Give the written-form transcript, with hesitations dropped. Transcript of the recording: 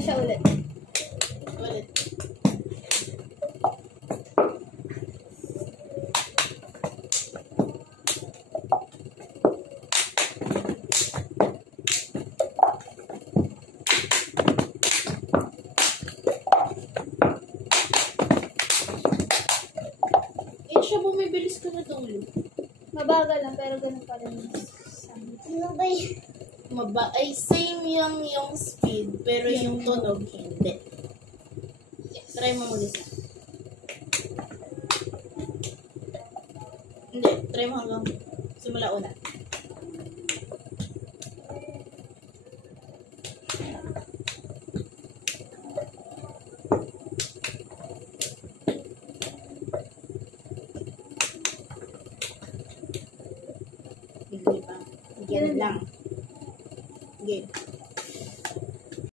siya ulit. Ulit. Siya bumibilis ka na dulo. Mabagal lang, pero ganun pa rin. Ano ba yun? Ay, same yung speed, pero yung tunog, hindi. Try mo mag-isa. Hindi, try mo hanggang simula una. Hindi pa. Ganun lang. Game.